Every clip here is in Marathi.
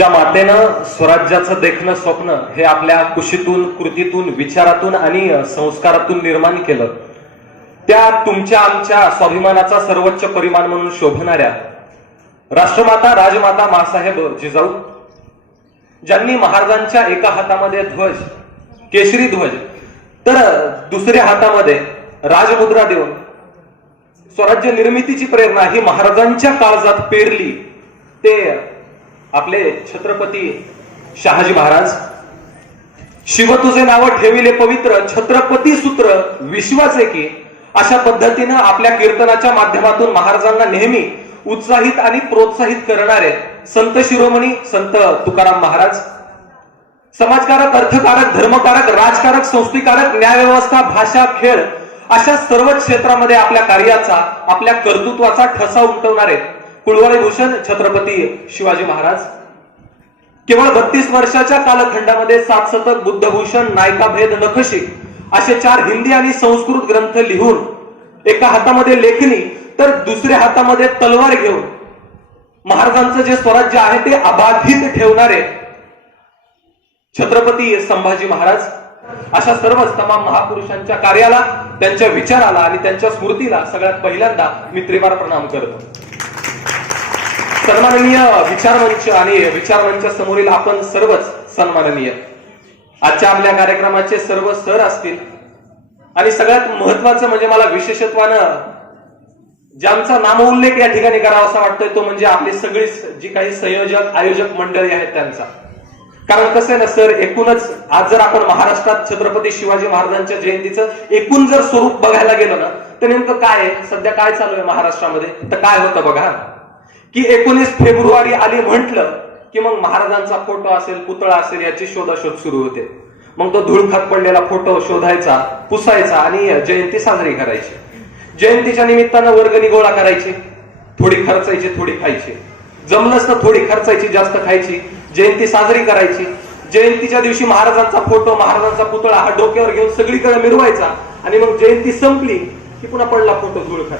ज्या मातेनं स्वराज्याचं देखणं स्वप्न हे आपल्या कुशीतून, कृतीतून, विचारातून आणि संस्कारातून निर्माण केलं, त्या तुमच्या आमच्या स्वाभिमानाचा सर्वोच्च परिमाण म्हणून शोभणाऱ्या राष्ट्रमाता राजमाता मासाहेब जिजाऊ, ज्यांनी महाराजांच्या एका हातामध्ये ध्वज, केशरी ध्वज, तर दुसऱ्या हातामध्ये राजमुद्रा देऊन स्वराज्य निर्मितीची प्रेरणा ही महाराजांच्या काळजात पेरली, ते आपले छत्रपती शहाजी महाराज. शिव तुझे नाव ठेविले पवित्र, छत्रपती सूत्र विश्वाचे की, अशा पद्धतीनं आपल्या कीर्तनाच्या माध्यमातून महाराजांना नेहमी उत्साहित आणि प्रोत्साहित करणारे संत शिरोमणी संत तुकाराम महाराज, समाजकारक, अर्थकारक, धर्मकारक, राजकारक, संस्कृतिकारक, न्यायव्यवस्था, भाषा, खेळ अशा सर्व क्षेत्रामध्ये आपल्या कार्याचा, आपल्या कर्तृत्वाचा ठसा उमटवणारे कुळवळे भूषण छत्रपती शिवाजी महाराज. केवळ 32 वर्षाच्या कालखंडामध्ये 7 शतक, बुद्धभूषण, नायकाभेद, नखशी असे 4 हिंदी आणि संस्कृत ग्रंथ लिहून एका हातामध्ये लेखणी तर दुसऱ्या हातामध्ये तलवार घेऊन महाराजांचं जे स्वराज्य आहे ते अबाधित ठेवणारे छत्रपती संभाजी महाराज. अशा सर्वच तमाम महापुरुषांच्या कार्याला, त्यांच्या विचाराला आणि त्यांच्या स्मृतीला सगळ्यात पहिल्यांदा मी त्रिवार प्रणाम करतो. सन्माननीय विचारमंच आणि विचारमंच समोरील आपण सर्वच सन्माननीय. आजच्या आपल्या कार्यक्रमाचे सर्व सर असतील आणि सगळ्यात महत्वाचं म्हणजे मला विशेषत्वानं ज्यांचा नामोल्लेख या ठिकाणी करावा असा वाटतोय तो म्हणजे आपली सगळी जी काही संयोजक, आयोजक मंडळी आहेत त्यांचा. कारण कसं आहे ना सर, एकूणच आज जर आपण महाराष्ट्रात छत्रपती शिवाजी महाराजांच्या जयंतीचं एकूण जर स्वरूप बघायला गेलो ना, तर नेमकं काय आहे, सध्या काय चालू आहे महाराष्ट्रामध्ये, तर काय होतं बघा की 19 फेब्रुवारी आली म्हटलं की मग महाराजांचा फोटो असेल, पुतळा असेल याची शोधाशोध सुरू होते. मग तो धुळखात पडलेला फोटो शोधायचा, पुसायचा आणि जयंती साजरी करायची. जयंतीच्या निमित्तानं वर्गणी गोळा करायची, थोडी खर्चायची, थोडी खायची, जमलंच तर थोडी खर्चायची, जास्त खायची, जयंती साजरी करायची. जयंतीच्या दिवशी महाराजांचा फोटो, महाराजांचा पुतळा हा डोक्यावर घेऊन सगळीकडे मिरवायचा आणि मग जयंती संपली की पुन्हा पडला फोटो धुळखात.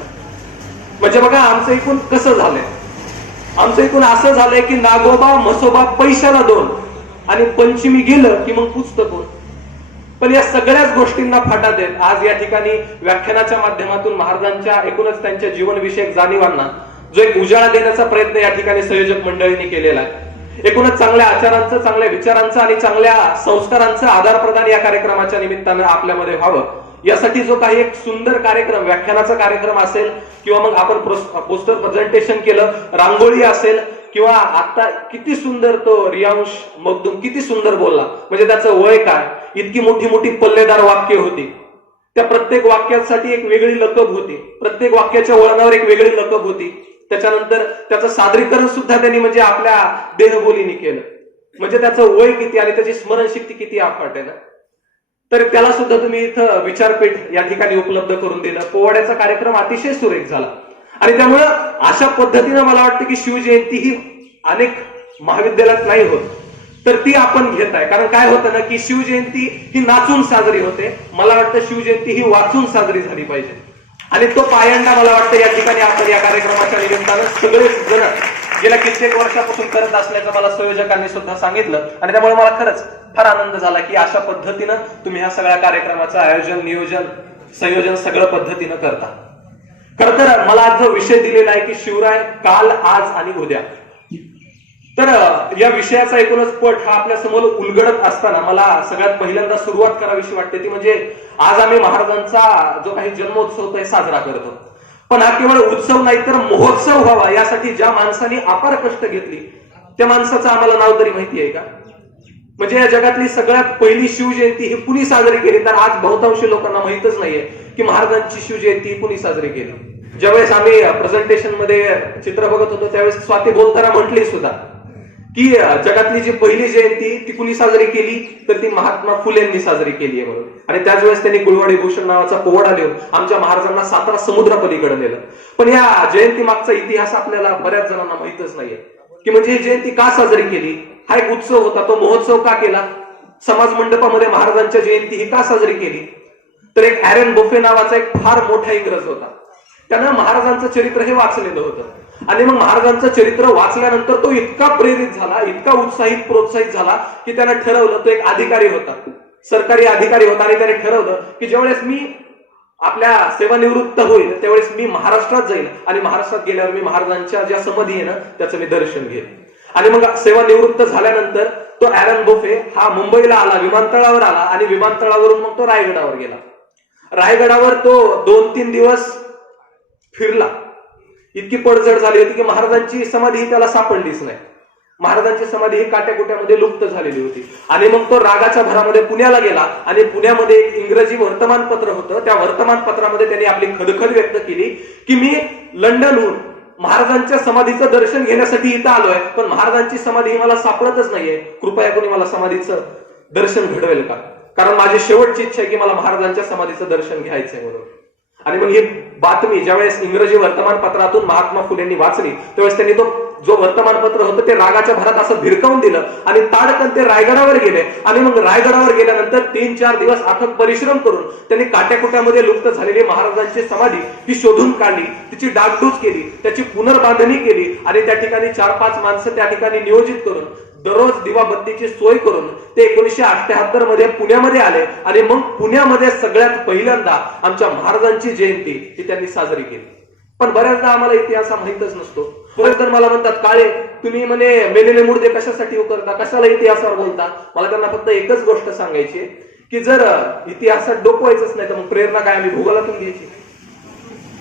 म्हणजे बघा आमचं एकूण कसं झालंय, आमचं एकूण असं झालंय की नागोबा म्हसोबा पैशाला दोन आणि पंचमी गेलं की मग पुस्तक कोण. पण या सगळ्याच गोष्टींना फाटा देत आज या ठिकाणी व्याख्यानाच्या माध्यमातून महाराजांच्या एकूणच त्यांच्या जीवनविषयक जाणीवांना जो एक उजाळा देण्याचा प्रयत्न या ठिकाणी संयोजक मंडळींनी केलेला आहे. एकूणच चांगल्या आचारांचं, चांगल्या विचारांचं आणि चांगल्या संस्कारांचं आधार प्रदान या कार्यक्रमाच्या निमित्तानं आपल्यामध्ये व्हावं, यासाठी जो काही एक सुंदर कार्यक्रम, व्याख्यानाचा कार्यक्रम असेल किंवा मग आपण पोस्टर प्रेझेंटेशन केलं, रांगोळी असेल किंवा आता किती सुंदर तो रियांश मगदूम किती सुंदर बोलला, म्हणजे त्याचं वय काय, इतकी मोठी मोठी पल्लेदार वाक्य होती, त्या प्रत्येक वाक्यासाठी एक वेगळी लकब होती, प्रत्येक वाक्याच्या वळणावर एक वेगळी लकब होती. त्याच्यानंतर त्याचं सादरीकरण सुद्धा त्यांनी म्हणजे आपल्या देहबोलीने केलं, म्हणजे त्याचं वय किती आणि त्याची स्मरणशक्ती किती अफाट आहे ना. तर त्याला सुद्धा तुम्ही इथं विचारपीठ या ठिकाणी उपलब्ध करून दिलं. पोवाड्याचा कार्यक्रम अतिशय सुरेख झाला आणि त्यामुळं अशा पद्धतीनं मला वाटतं की शिवजयंती ही अनेक महाविद्यालयात नाही होत, तर ती आपण घेत आहे. कारण काय होतं ना की शिवजयंती ही नाचून साजरी होते, मला वाटतं शिवजयंती ही वाचून साजरी झाली पाहिजे आणि तो पायंडा मला वाटतं या ठिकाणी आपण या कार्यक्रमाच्या निमित्तानं सगळेच जण गेल्या कित्येक वर्षापासून करत असल्याचं मला संयोजकांनी सुद्धा सांगितलं आणि त्यामुळे मला खरंच फार आनंद झाला की अशा पद्धतीनं तुम्ही ह्या सगळ्या कार्यक्रमाचं आयोजन, नियोजन, संयोजन सगळं पद्धतीनं करता. खरं तर मला आज जो विषय दिलेला आहे की शिवराय काल, आज आणि उद्या, तर या विषयाचा एकूणच पट हा आपल्या समोर उलगडत असताना मला सगळ्यात पहिल्यांदा सुरुवात करावीशी वाटते ती म्हणजे आज आम्ही महाराजांचा जो काही जन्मोत्सव तो साजरा करतो, पण हा केवळ उत्सव नाही तर महोत्सव व्हावा यासाठी ज्या माणसांनी अपार कष्ट घेतली त्या माणसाचं आम्हाला नाव तरी माहिती आहे का? म्हणजे या जगातली सगळ्यात पहिली शिवजयंती ही कुणी साजरी केली, तर आज बहुतांश लोकांना माहितच नाहीये की महाराजांची शिवजयंती कुणी साजरी केली. ज्यावेळेस आम्ही प्रेझेंटेशन मध्ये चित्र बघत होतो त्यावेळेस स्वाती बोलताना म्हटली सुद्धा की जगातली जी पहिली जयंती ती कुणी साजरी केली, तर ती महात्मा फुलेंनी साजरी केली आहे म्हणून. आणि त्याच वेळेस त्यांनी कुळवळे भूषण नावाचा पोवाडा लिहून आमच्या महाराजांना 17 समुद्रापलीकडे नेलं. पण या जयंती मागचा इतिहास आपल्याला बऱ्याच जणांना माहितच नाहीये की म्हणजे ही जयंती का साजरी केली, हा एक उत्सव होता, तो महोत्सव का केला, समाज मंडपामध्ये महाराजांच्या जयंती ही का साजरी केली. तर एक ॲरन बुफे नावाचा एक फार मोठा इंग्रज होता, त्यानं महाराजांचं चरित्र हे वाचलेलं होतं आणि मग महाराजांचं चरित्र वाचल्यानंतर तो इतका प्रेरित झाला, इतका उत्साहित प्रोत्साहित झाला की त्यानं ठरवलं, तो एक अधिकारी होता, सरकारी अधिकारी होता, आणि त्याने ठरवलं की ज्यावेळेस मी आपल्या सेवानिवृत्त होईल त्यावेळेस मी महाराष्ट्रात जाईल आणि महाराष्ट्रात गेल्यावर मी महाराजांच्या ज्या समाधी आहे ना त्याचं मी दर्शन घेईन. आणि मग सेवानिवृत्त झाल्यानंतर तो ॲरन बोफे हा मुंबईला आला, विमानतळावर आला, आणि विमानतळावरून मग तो रायगडावर गेला. रायगडावर तो 2-3 दिवस फिरला. इतकी पडझड झाली होती की महाराजांची समाधी त्याला सापडलीच नाही. महाराजांची समाधी ही काट्याकुट्यामध्ये लुप्त झालेली होती. आणि मग तो रागाच्या भरामध्ये पुण्याला गेला, आणि पुण्यामध्ये एक इंग्रजी वर्तमानपत्र होतं. त्या वर्तमानपत्रामध्ये त्यांनी आपली खदखद व्यक्त केली की मी लंडनहून महाराजांच्या समाधीचं दर्शन घेण्यासाठी इथं आलोय, पण महाराजांची समाधी ही मला सापडतच नाहीये. कृपया कोणी मला समाधीचं दर्शन घडवेल का? कारण माझी शेवटची इच्छा आहे की मला महाराजांच्या समाधीचं दर्शन घ्यायचंय म्हणून. आणि मग ही बातमी ज्यावेळेस इंग्रजी वर्तमानपत्रातून महात्मा फुलेंनी वाचली त्यावेळेस त्यांनी तो जो वर्तमानपत्र होतं ते रागाच्या भरात असं भिरकावून दिलं आणि ताडकन ते रायगडावर गेले. आणि मग रायगडावर गेल्यानंतर 3-4 दिवस अथक परिश्रम करून त्यांनी काट्याकुट्यामध्ये लुप्त झालेली महाराजांची समाधी ही शोधून काढली, तिची डागडूज केली, त्याची पुनर्बांधणी केली, आणि त्या ठिकाणी 4-5 माणसं त्या ठिकाणी नियोजित करून दररोज दिवाबत्तीची सोय करून ते 1978 मध्ये पुण्यामध्ये आले. आणि मग पुण्यामध्ये सगळ्यात पहिल्यांदा आमच्या महाराजांची जयंती ही त्यांनी साजरी केली. पण बऱ्याचदा आम्हाला इतिहास माहितच नसतो. बरेच जण मला म्हणतात, काळे तुम्ही म्हणे मेलेले मुर्दे कशासाठी करता, कशाला इतिहासावर बोलता? मला त्यांना फक्त एकच गोष्ट सांगायची की जर इतिहासात डोकवायचंच नाही तर मग प्रेरणा काय आम्ही भूगोलातून घ्यायची?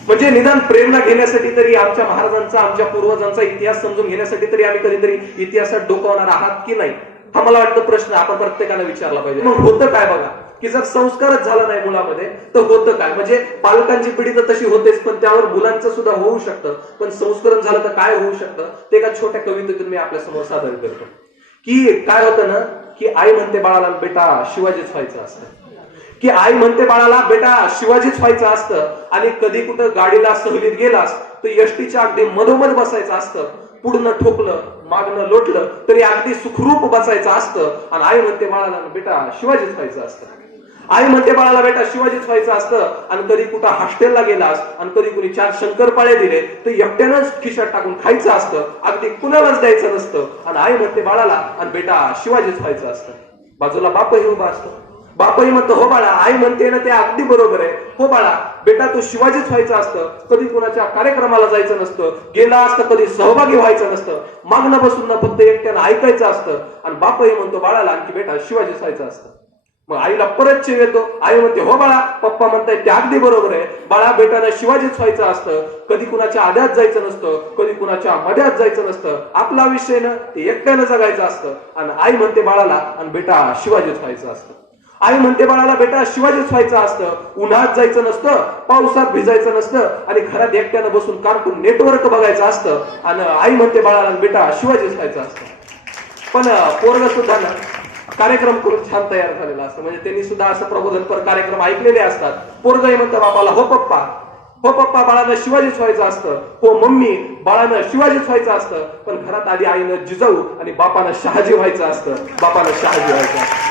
म्हणजे निदान प्रेरणा घेण्यासाठी तरी, आमच्या महाराजांचा, आमच्या पूर्वजांचा इतिहास समजून घेण्यासाठी तरी आम्ही कधीतरी इतिहासात डोकावणार आहात की नाही, हा मला वाटतं प्रश्न आपण प्रत्येकाने विचारला पाहिजे. मग होतं काय बघा, की जर संस्कारच झाला नाही मुलामध्ये तर होतं काय? म्हणजे पालकांची पिढी तर तशी होतेच, पण त्यावर मुलांचं सुद्धा होऊ शकतं. पण संस्करण झालं तर काय होऊ शकतं ते एका छोट्या कवितेतून मी आपल्या समोर सादर करतो. की काय होतं ना, की आई म्हणते बाळाला बेटा शिवाजीच व्हायचं असतं, की आई म्हणते बाळाला बेटा शिवाजीच व्हायचं असतं. आणि कधी कुठं गाडीला सहलीत गेलास तर एसटीच्या अगदी मधोमध बसायचं असतं. पुढनं ठोकलं मागणं लोटलं तरी अगदी सुखरूप बसायचं असतं. आणि आई म्हणते बाळाला बेटा शिवाजीच व्हायचं असतं. आई म्हणते बाळाला बेटा शिवाजीच व्हायचं असतं. आणि कधी कुठं हॉस्टेलला गेलास आणि कधी कुणी 4 शंकरपाळे दिले तर एकट्यानंच खिशात टाकून खायचं असतं, अगदी कुणालाच द्यायचं नसतं. आणि आई म्हणते बाळाला आणि बेटा शिवाजीच व्हायचं असतं. बाजूला बापही उभा असतो. बापही म्हणतो हो बाळा, आई म्हणते ना ते अगदी बरोबर आहे, हो बाळा बेटा तू शिवाजीच व्हायचं असतं. कधी कुणाच्या कार्यक्रमाला जायचं नसतं, गेला असतं कधी सहभागी व्हायचं नसतं, मागणं बसून फक्त एकट्यानं ऐकायचं असतं. आणि बापही म्हणतो बाळाला की बेटा शिवाजीच व्हायचं असतं. मग आईला परत चेव येतो. आई म्हणते हो बाळा, पप्पा म्हणताय ते अगदी बरोबर आहे, बाळा बेटानं शिवाजीच व्हायचं असतं. कधी कुणाच्या आद्यात जायचं नसतं, कधी कुणाच्या मध्यात जायचं नसतं, आपला विषय ना ते एकट्यानं जगायचं असतं. आणि आई म्हणते बाळाला आणि बेटा शिवाजीच व्हायचं असतं. आई म्हणते बाळाला बेटा शिवाजीच व्हायचं असतं. उन्हात जायचं नसतं, पावसात भिजायचं नसतं, आणि घरात एकट्यानं बसून कार्टून नेटवर्क बघायचं असतं. आणि आई म्हणते बाळाला बेटा शिवाजीच व्हायचं असतं. पण पोरग सुद्धा ना कार्यक्रम करून छान तयार झालेला असतं. म्हणजे त्यांनी सुद्धा असं प्रबोधनपर कार्यक्रम ऐकलेले असतात. पोरगही म्हणतं बापाला हो पप्पा, हो पप्पा बाळानं शिवाजीच व्हायचं असतं, हो मम्मी बाळानं शिवाजीच व्हायचं असतं. पण घरात आधी आईनं जिजाऊ आणि बापानं शहाजी व्हायचं असतं, बापानं शहाजी व्हायचं असतं.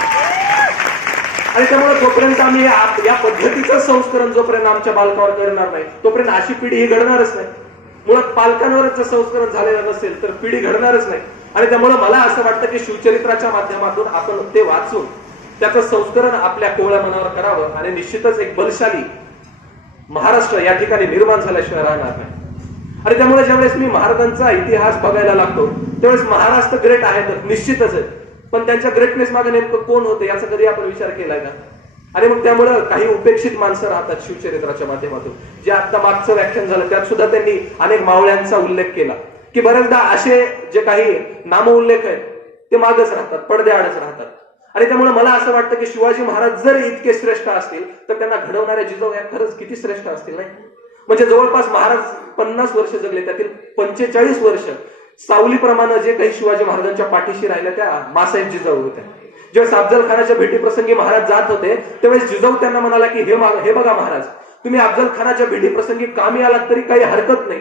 आणि त्यामुळे जोपर्यंत आम्ही या पद्धतीचं संस्करण जोपर्यंत आमच्या बालकावर करणार नाही तोपर्यंत अशी पिढी ही घडणारच नाही. मुळात पालकांवरच जर संस्करण झालेलं नसेल तर पिढी घडणारच नाही. आणि त्यामुळे मला असं वाटतं की शिवचरित्राच्या माध्यमातून आपण ते वाचून त्याचं संस्करण आपल्या कोवळ्या मनावर करावं. आणि निश्चितच एक बलशाली महाराष्ट्र या ठिकाणी निर्माण झाल्याशिवाय राहणार नाही. आणि त्यामुळे ज्यावेळेस मी महाराजांचा इतिहास बघायला लागतो त्यावेळेस महाराष्ट्र ग्रेट आहे निश्चितच आहे, पण त्यांच्या ग्रेटनेस मागे नेमकं कोण होतं याचा कधी आपण विचार केलाय का? आणि मग त्यामुळे काही उपेक्षित माणसं राहतात शिवचरित्राच्या माध्यमातून. जे आता मागचं व्याख्यान झालं त्यात सुद्धा त्यांनी अनेक मावळ्यांचा उल्लेख केला की बऱ्याचदा असे जे काही नामउल्लेख आहेत ते मागच राहतात, पडद्याआडच राहतात. आणि त्यामुळे मला असं वाटतं की शिवाजी महाराज जर इतके श्रेष्ठ असतील तर त्यांना घडवणाऱ्या जिजाऊ या खरंच किती श्रेष्ठ असतील नाही? म्हणजे जवळपास महाराज 50 वर्ष जगले, त्यातील 45 वर्ष सावलीप्रमाणे जे काही शिवाजी महाराजांच्या पाठीशी राहिल्या त्या मासाहेब जिजाऊ होत्या. जेव्हा अफजल खानाच्या भेटीप्रसंगी महाराज जात होते त्यावेळेस जिजाऊ त्यांना म्हणाला की हे बघा महाराज, तुम्ही अफजल खानाच्या भेटीप्रसंगी कामी आलात तरी काही हरकत नाही.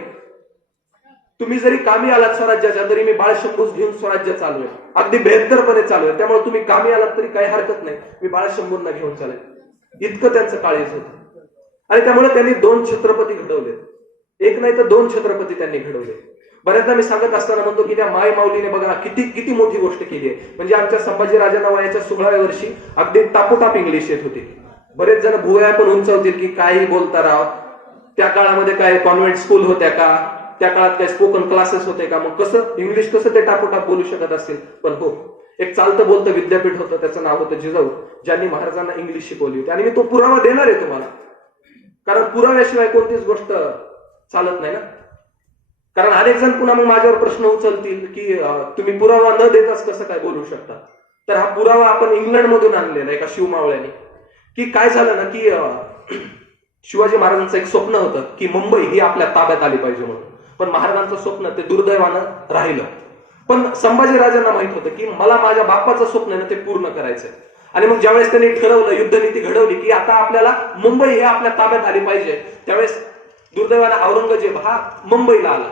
तुम्ही जरी कामी आलात स्वराज्याच्या तरी मी बाळशंभूस घेऊन स्वराज्य चालू आहे, अगदी बेहत्तरपणे चालू आहे. त्यामुळे तुम्ही कामी आलात तरी काही हरकत नाही, मी बाळशंभूंना घेऊन चालेल. इतकं त्यांचं काळीज होतं. आणि त्यामुळे त्यांनी 2 छत्रपती घडवले, एक नाही तर 2 छत्रपती त्यांनी घडवले. बऱ्याचदा मी सांगत असताना म्हणतो की त्या माय माऊलीने बघा किती किती मोठी गोष्ट केली आहे. म्हणजे आमच्या संभाजीराजांना वयाच्या 16व्या वर्षी अगदी टापोटाप इंग्लिश येत होती. बरेच जण भुवया पण उंचावतील की काही बोलता राव, त्या काळामध्ये काय कॉन्व्हेंट स्कूल होत्या का, त्या काळात काय स्पोकन क्लासेस होते का, मग कसं इंग्लिश कसं ते टापोटाप बोलू शकत असतील. पण हो, एक चालतं बोलतं विद्यापीठ होतं, त्याचं नाव होतं जिजाऊ, ज्यांनी महाराजांना इंग्लिश शिकवली होती. आणि मी तो पुरावा देणार आहे तुम्हाला, कारण पुराव्याशिवाय कोणतीच गोष्ट चालत नाही ना. कारण अनेक जण पुन्हा मग माझ्यावर प्रश्न उचलतील की तुम्ही पुरावा न देताच कसं काय बोलू शकता. तर हा पुरावा आपण इंग्लंडमधून आणलेला एका शिवमावळ्याने. की काय झालं ना की शिवाजी महाराजांचं एक स्वप्न होतं की मुंबई ही आपल्या ताब्यात आली पाहिजे म्हणून. पण महाराजांचं स्वप्न ते दुर्दैवानं राहिलं. पण संभाजीराजांना माहित होतं की मला माझ्या बापाचं स्वप्न आहे ना ते पूर्ण करायचंय. आणि मग ज्यावेळेस त्यांनी ठरवलं, युद्धनीती घडवली की आता आपल्याला मुंबई हे आपल्या ताब्यात आली पाहिजे, त्यावेळेस दुर्दैवानं औरंगजेब हा मुंबईला आला.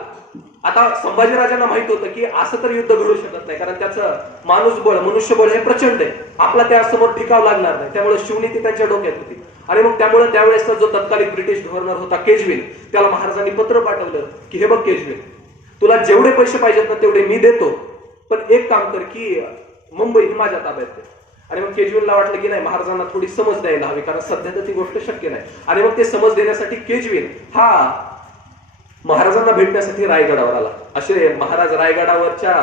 आता संभाजीराजांना माहित होतं की असं तर युद्ध घडू शकत नाही, कारण त्याचं माणूसबळ मनुष्यबळ हे प्रचंड आहे, आपला त्यासमोर टिकाव लागणार नाही. त्यामुळे शिवनीती त्यांच्या डोक्यात होती. आणि मग त्यामुळे त्यावेळेसचा जो तत्कालीन ब्रिटिश गव्हर्नर होता केजविन, त्याला महाराजांनी पत्र पाठवलं की हे बघ केजविन, तुला जेवढे पैसे पाहिजेत ना तेवढे मी देतो, पण एक काम कर की मुंबई ही माझ्या ताब्यात आहे. आणि मग केजविनला वाटलं की नाही, महाराजांना थोडी समज द्यायला हवी, कारण सध्या तर ती गोष्ट शक्य नाही. आणि मग ते समज देण्यासाठी केजविन हा महाराजांना भेटण्यासाठी रायगडावर आला. असे महाराज रायगडावरच्या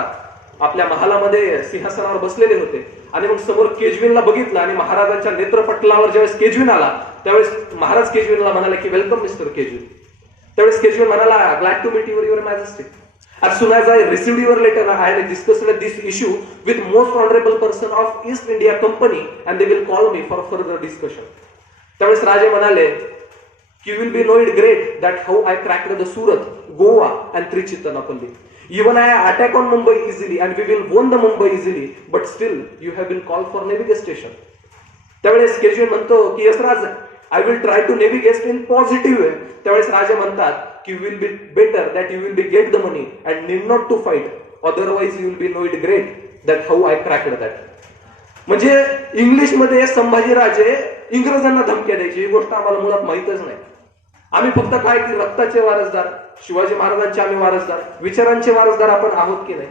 आपल्या महालामध्ये सिंहासनावर बसलेले होते. आणि मग समोर केजविनला बघितलं आणि महाराजांच्या नेत्रपटलावर ज्यावेळेस केजविन आला त्यावेळेस महाराज केजविनला म्हणाले की वेलकम मिस्टर केजविन. त्यावेळेस केजविन म्हणाला, glad to meet your majesty. As soon as I received your letter, I had discussed this issue with most honorable person of East India Company and they will call me for further discussion. त्यावेळेस राजे म्हणाले की you will be know it great that how I cracked the Surat, Goa and Trichittanapalli. Even I attack on Mumbai easily and we will won the Mumbai easily, but still you have been called for navigation. त्यावेळेस केजविन म्हणतो की yes Raj, I will try to navigate in positive way. त्यावेळेस राजे म्हणतात की will be better that you will be get the money and need not to fight, otherwise you will be know it great that how I cracked that. म्हणजे इंग्लिश मध्ये संभाजीराजे इंग्रजांना धमक्या द्यायची ही गोष्ट आम्हाला मुळात माहितच नाही. आम्ही फक्त काय की रक्ताचे वारसदार, शिवाजी महाराजांचे आम्ही वारसदार, विचारांचे वारसदार आपण आहोत की नाही.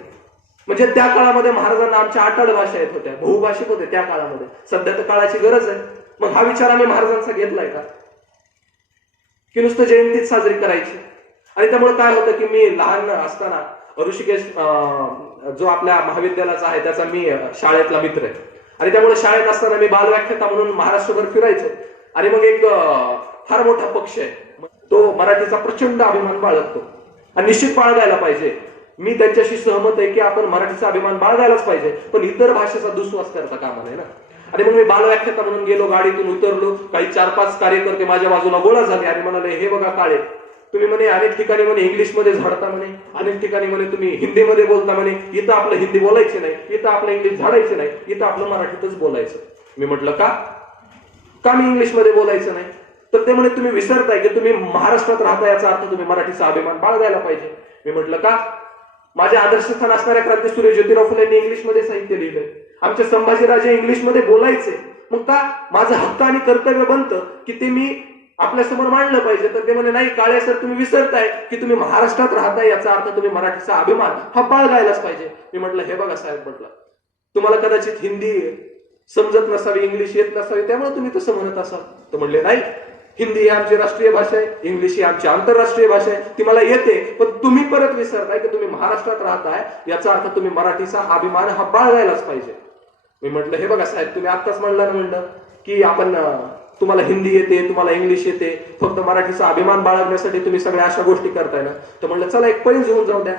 म्हणजे त्या काळामध्ये महाराजांना आमच्या 8 भाषा येत होत्या, बहुभाषिक होते त्या काळामध्ये. सध्या तर काळाची गरज आहे. मग हा विचार आम्ही महाराजांचा घेतलाय का की नुसतं जयंतीच साजरी करायची. आणि त्यामुळे काय होतं की मी लहान असताना ऋषिकेश जो आपल्या महाविद्यालयाचा आहे त्याचा मी शाळेतला मित्र आहे. आणि त्यामुळे शाळेत असताना मी बालव्याख्याता म्हणून महाराष्ट्रभर फिरायचो. आणि मग एक फार मोठा पक्ष आहे, तो मराठीचा प्रचंड अभिमान बाळगतो आणि निश्चित बाळगायला पाहिजे. मी त्यांच्याशी सहमत आहे की आपण मराठीचा अभिमान बाळगायलाच पाहिजे, पण इतर भाषेचा दुस्वास करता कामा नये ना. आणि मग मी बालव्याख्याता म्हणून गेलो, गाडीतून उतरलो, काही 4-5 कार्यकर्ते माझ्या बाजूला गोळा झाले आणि म्हणाले, हे बघा काळे, तुम्ही म्हणे अनेक ठिकाणी म्हणे इंग्लिशमध्ये झाडता म्हणे, अनेक ठिकाणी म्हणे तुम्ही हिंदीमध्ये बोलता म्हणे, इथं आपलं हिंदी बोलायचे नाही, इथं आपलं इंग्लिश झाडायचे नाही, इथं आपलं मराठीतच बोलायचं. मी म्हटलं का मी इंग्लिशमध्ये बोलायचं नाही. तर ते म्हणे तुम्ही विसरताय की तुम्ही महाराष्ट्रात राहता, याचा अर्थ तुम्ही मराठीचा अभिमान बाळगायला पाहिजे. मी म्हटलं का, माझ्या आदर्शस्थान असणाऱ्या क्रांतीसूर्य ज्योतिराव फुलेंनी इंग्लिशमध्ये साहित्य लिहिलंय, आमचे संभाजीराजे इंग्लिशमध्ये बोलायचे, मग का माझं हक्क आणि कर्तव्य बनतं की ते मी आपल्या समोर मांडलं पाहिजे. तर ते म्हणे नाही काळे सर, तुम्ही विसरताय की तुम्ही महाराष्ट्रात राहताय, याचा अर्थ तुम्ही मराठीचा अभिमान हा बाळगायलाच पाहिजे. मी म्हटलं हे बघा साहेब, म्हटलं तुम्हाला कदाचित हिंदी समजत नसावी, इंग्लिश येत नसावी, त्यामुळे तुम्ही तसं म्हणत असाल. तर म्हणले नाही, हिंदी ही आमची राष्ट्रीय भाषा आहे, इंग्लिश ही आमची आंतरराष्ट्रीय भाषा आहे, ती मला येते, पण तुम्ही परत विसरताय की तुम्ही महाराष्ट्रात राहताय, याचा अर्थ तुम्ही मराठीचा अभिमान हा बाळगायलाच पाहिजे. मी म्हटलं हे बघा साहेब, तुम्ही आत्ताच म्हणलं की आपण तुम्हाला हिंदी येते, तुम्हाला इंग्लिश येते, फक्त मराठीचा अभिमान बाळगण्यासाठी तुम्ही सगळ्या अशा गोष्टी करताय ना. तर म्हणलं चला एक पैज होऊन जाऊ द्या,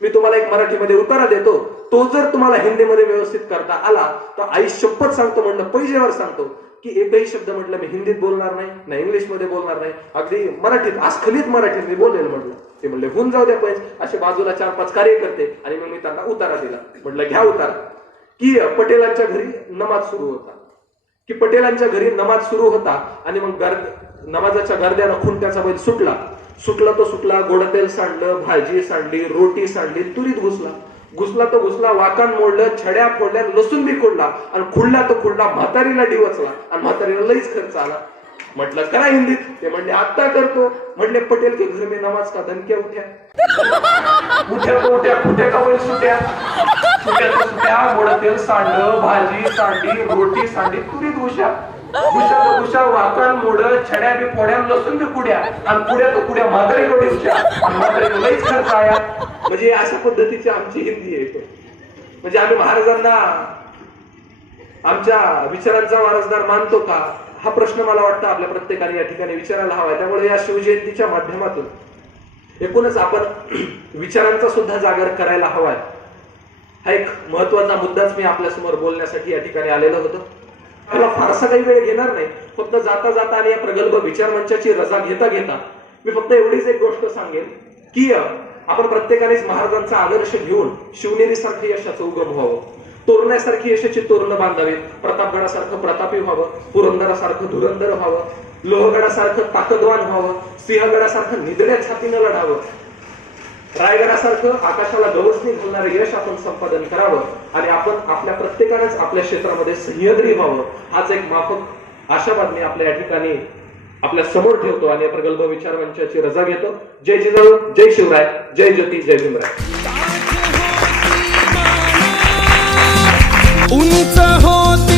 मी तुम्हाला एक मराठीमध्ये उतारा देतो, तो जर तुम्हाला हिंदीमध्ये व्यवस्थित करता आला तर आई शपथ सांगतो, म्हणलं पैजेवर सांगतो की एकही शब्द म्हटलं मी हिंदीत बोलणार नाही, ना इंग्लिशमध्ये बोलणार नाही, अगदी मराठीत अस्खलित मराठीत मी बोलेल. म्हटलं ते म्हणले होऊन जाऊ द्या पैज. असे बाजूला 4-5 कार्यकर्ते आणि मग मी त्यांना उतारा दिला. म्हटलं घ्या उतारा की पटेलांच्या घरी नमाज सुरू होता आणि मग नमाजाच्या गर्द्यानं खुंट्याचा बैल सुटला तो सुटला, गोड तेल सांडलं, भाजी सांडली, रोटी सांडली, तुरीत घुसला, वाकान मोडलं, छड्या फोडल्या, लसूण बी खोडला आणि खुडला तो खुडला, म्हातारीला डिवचला आणि म्हातारीला लईच खर्च आला. म्हटलं करा हिंदीत. ते म्हणले आता करतो. म्हटले पटेल के घर में नमाज का धन क्या उठ्या उठ्या तो उठ्या कुठे का वय सुट्या सुट्या तो सुट्या गोड तेल सांड भाजी सांडी रोटी सांडी तुरीत उशा उशा तो उशा वाकण मोड छड्या बी फोड्या लसूण बी कुड्या आणि पुड्या तो कुड्या म्हातारी रोटी उशा म्हातारी लईच खर्च आया. म्हणजे अशा पद्धतीची आमची हिंदी आहे. म्हणजे आम्ही महाराजांना आमच्या विचारांचा वारसदार मानतो का, हा प्रश्न मला वाटतं आपल्या प्रत्येकाने या ठिकाणी विचारायला हवा. त्यामुळे या शिवजयंतीच्या माध्यमातून एकूणच आपण विचारांचा सुद्धा जागर करायला हवाय. हा एक महत्वाचा मुद्दाच मी आपल्यासमोर बोलण्यासाठी या ठिकाणी आलेलो होतो. मला फारसा काही वेळ घेणार नाही. फक्त जाता जाता आणि या प्रगल्भ विचार मंचाची रजा घेता घेता मी फक्त एवढीच एक गोष्ट सांगेन की आपण प्रत्येकानेच महाराजांचा आदर्श घेऊन शिवनेरीसारखं यशाचं उगम व्हावं, तोरण्यासारखी यशाची तोरणं बांधावीत, प्रतापगडासारखं प्रतापी व्हावं, पुरंदरासारखं धुरंधर व्हावं, लोहगडासारखं ताकदवान व्हावं, सिंहगडासारखं निधड्या छातीनं लढावं, रायगडासारखं आकाशाला गवसणी घालणारं यश आपण संपादन करावं आणि आपण आपल्या प्रत्येकानेच आपल्या क्षेत्रामध्ये सह्याद्री व्हावं. हाच एक माफक आशावाद मी आपल्या या ठिकाणी आपल्या समोर ठेवतो आणि प्रगल्भ विचार मंचाची रजा घेतो. जय जिजाऊ, जय शिवराय, जय ज्योती, जय भीमराय. उंच होती